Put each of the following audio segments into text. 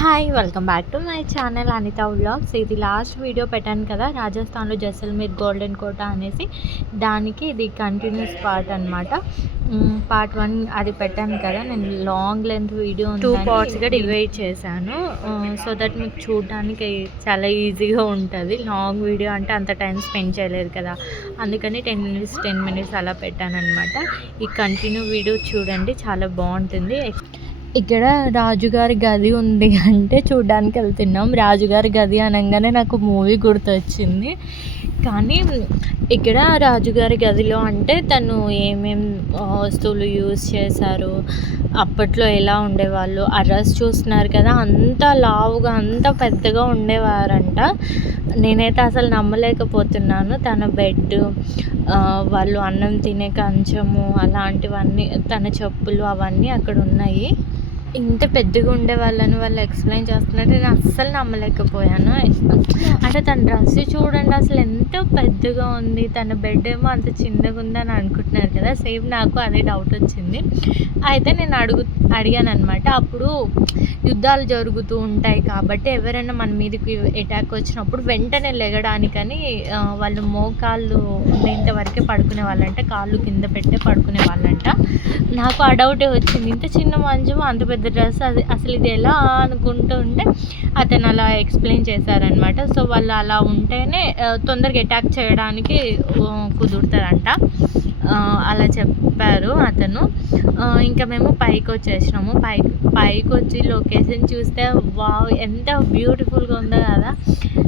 Hi welcome back to my channel Anitha vlogs. ఇది last video పెట్టాను కదా, రాజస్థాన్లో జైసల్మేర్ గోల్డెన్ కోట అనేసి. దానికి ఇది కంటిన్యూస్ పార్ట్ అనమాట. పార్ట్ 1 అది పెట్టాను కదా, నేను లాంగ్ లెంత్ వీడియో 2 పార్ట్స్గా డివైడ్ చేశాను. సో దట్ మీకు చూడడానికి చాలా ఈజీగా ఉంటుంది. లాంగ్ వీడియో అంటే అంత టైం స్పెండ్ చేయలేదు కదా, అందుకని 10 minutes అలా పెట్టాను అనమాట. ఈ కంటిన్యూ వీడియో చూడండి, చాలా బాగుంటుంది. ఇక్కడ రాజుగారి గది ఉంది అంటే చూడ్డానికి వెళ్తున్నాం. రాజుగారి గది అనగానే నాకు మూవీ గుర్తొచ్చింది. కానీ ఇక్కడ రాజుగారి గదిలో అంటే తను ఏమేం వస్తువులు యూజ్ చేశారు, అప్పట్లో ఎలా ఉండేవాళ్ళు. ఆ డ్రెస్ చూస్తున్నారు కదా, అంత లావుగా అంత పెద్దగా ఉండేవారంట. నేనైతే అసలు నమ్మలేకపోతున్నాను. తన బెడ్, వాళ్ళు అన్నం తినే కంచము, అలాంటివన్నీ, తన చెప్పులు అవన్నీ అక్కడ ఉన్నాయి. ఇంత పెద్దగా ఉండే వాళ్ళు ఎక్స్ప్లెయిన్ చేస్తున్నట్టు నేను అస్సలు నమ్మలేకపోయాను. అంటే తన డ్రెస్ చూడండి అసలు ఎంత పెద్దగా ఉంది, తన బెడ్ ఏమో అంత చిన్నగా ఉందని అనుకుంటున్నారు కదా. సేమ్ నాకు అదే డౌట్ వచ్చింది. అయితే నేను అడిగాను అనమాట. అప్పుడు యుద్ధాలు జరుగుతూ ఉంటాయి కాబట్టి ఎవరైనా మన మీదకి అటాక్ వచ్చినప్పుడు వెంటనే లెగడానికని వాళ్ళు మోకాళ్ళు ఉండేంత వరకే పడుకునే వాళ్ళంట, కాళ్ళు కింద పెట్టే పడుకునే వాళ్ళంట. నాకు ఆ డౌటే వచ్చింది. ఇంత చిన్న మంచం, అంత పెద్ద డ్రెస్, అది అసలు ఇది ఎలా అనుకుంటూ ఉంటే అతను అలా ఎక్స్ప్లెయిన్ చేశారనమాట. సో వాళ్ళు అలా ఉంటేనే తొందరగా అటాక్ చేయడానికి కుదురుతుందంట, అలా చెప్పారు అతను. ఇంకా మేము పైకి వచ్చేసినాము. పైకి వచ్చి లొకేషన్ చూస్తే వావ్, ఎంత బ్యూటిఫుల్గా ఉందో కదా.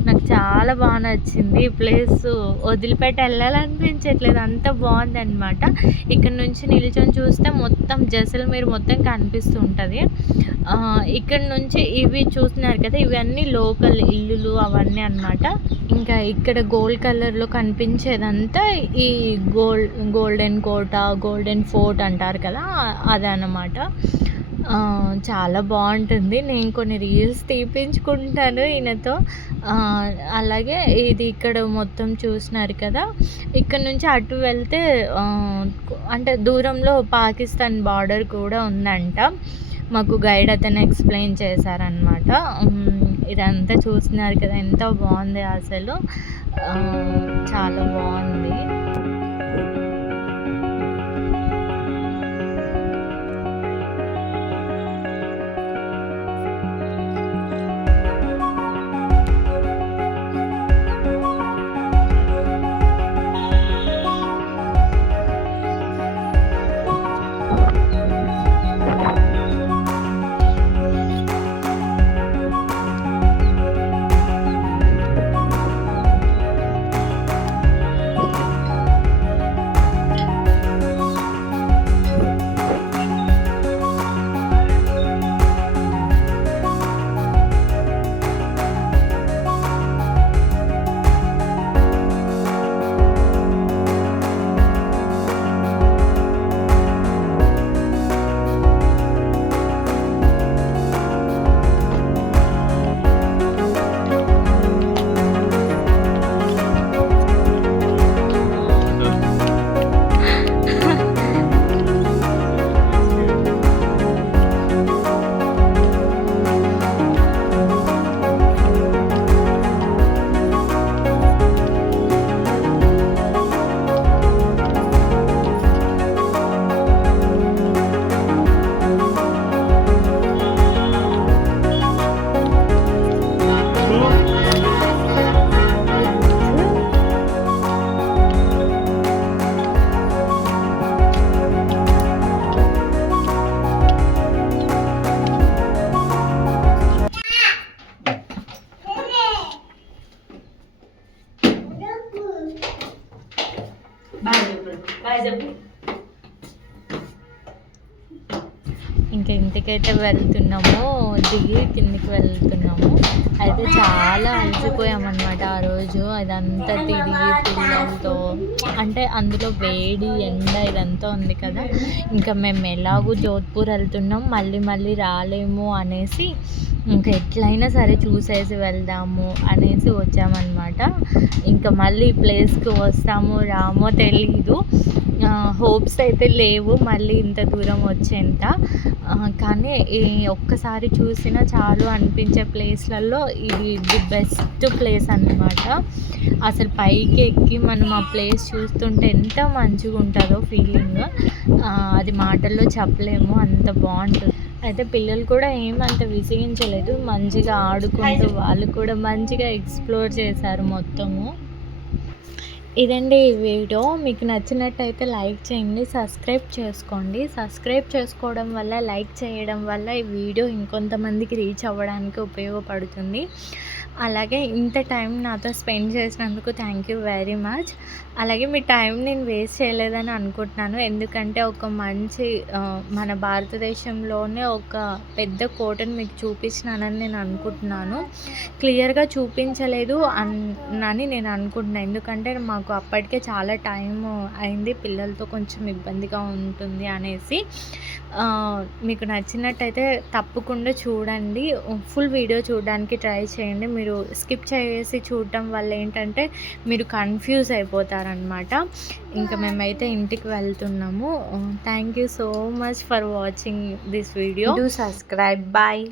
నాకు చాలా బాగా నచ్చింది. ఈ ప్లేస్ వదిలిపెట్టి వెళ్ళాలనిపించట్లేదు, అంత బాగుందన్నమాట. ఇక్కడ నుంచి నిల్చొని చూస్తే మొత్తం జైసల్మేర్ మొత్తం కనిపిస్తూ ఉంటుంది. ఇక్కడ నుంచి ఇవి చూస్తున్నారు కదా, ఇవన్నీ లోకల్ ఇల్లులు అవన్నీ అన్నమాట. ఇంకా ఇక్కడ గోల్డ్ కలర్లో కనిపించేదంతా ఈ గోల్డెన్ కోట, గోల్డెన్ ఫోర్ట్ అంటారు కదా, అదనమాట. చాలా బాగుంటుంది. నేను కొన్ని రీల్స్ తీపించుకుంటాను ఈయనతో. అలాగే ఇది ఇక్కడ మొత్తం చూసినారు కదా, ఇక్కడ నుంచి అటు వెళ్తే అంటే దూరంలో పాకిస్తాన్ బార్డర్ కూడా ఉందంట. మాకు గైడ్ అతను ఎక్స్ప్లెయిన్ చేశారనమాట. ఇదంతా చూస్తున్నారు కదా, ఎంత బాగుంది అసలు, చాలా బాగుంది. ఇంకా ఇంటికైతే వెళ్తున్నాము, దిగి కిందికి వెళ్తున్నాము. అయితే చాలా అలసిపోయామన్నమాట ఆ రోజు. అదంతా తిరిగి పిల్లలతో, అంటే అందులో వేడి ఎండ ఇదంతా ఉంది కదా. ఇంకా మేము ఎలాగూ జోధ్పూర్ వెళ్తున్నాం, మళ్ళీ రాలేము అనేసి ఇంకా ఎట్లయినా సరే చూసేసి వెళ్దాము అనేసి వచ్చామన్నమాట. ఇంకా మళ్ళీ ప్లేస్కి వస్తామో రామో తెలీదు. హోప్స్ అయితే లేవు మళ్ళీ ఇంత దూరం వచ్చేంత. కానీ ఈ ఒక్కసారి చూసినా చాలు అనిపించే ప్లేస్లలో ఇది ది బెస్ట్ ప్లేస్ అన్నమాట. అసలు పైకి ఎక్కి మనం ఆ ప్లేస్ చూస్తుంటే ఎంత మంచిగా ఉంటుందో ఫీలింగ్, అది మాటల్లో చెప్పలేము, అంత బాగుంటుంది. అయితే పిల్లలు కూడా ఏమంత విసిగించలేదు, మంచిగా ఆడుకుంటూ వాళ్ళు కూడా మంచిగా ఎక్స్ప్లోర్ చేశారు మొత్తము. ఇదండి ఈ వీడియో. మీకు నచ్చినట్టయితే లైక్ చేయండి, సబ్స్క్రైబ్ చేసుకోండి. సబ్స్క్రైబ్ చేసుకోవడం వల్ల, లైక్ చేయడం వల్ల ఈ వీడియో ఇంకొంతమందికి రీచ్ అవ్వడానికి ఉపయోగపడుతుంది. అలాగే ఇంత టైం నాతో స్పెండ్ చేసినందుకు థ్యాంక్ యూ వెరీ మచ్. అలాగే మీ టైం నేను వేస్ట్ చేయలేదని అనుకుంటున్నాను. ఎందుకంటే ఒక మంచి మన భారతదేశంలోనే ఒక పెద్ద కోటను మీకు చూపించినానని నేను అనుకుంటున్నాను. క్లియర్గా చూపించలేదు అని నేను అనుకుంటున్నాను. ఎందుకంటే మాకు అప్పటికే చాలా టైం అయింది, పిల్లలతో కొంచెం ఇబ్బందిగా ఉంటుంది అనేసి. మీకు నచ్చినట్టయితే తప్పకుండా చూడండి, ఫుల్ వీడియో చూడడానికి ట్రై చేయండి. మీరు స్కిప్ చేసి చూడటం వల్ల ఏంటంటే మీరు కన్ఫ్యూజ్ అయిపోతారనమాట. ఇంకా మేమైతే ఇంటికి వెళ్తున్నాము. Thank you so much for watching this video. Do subscribe. Bye.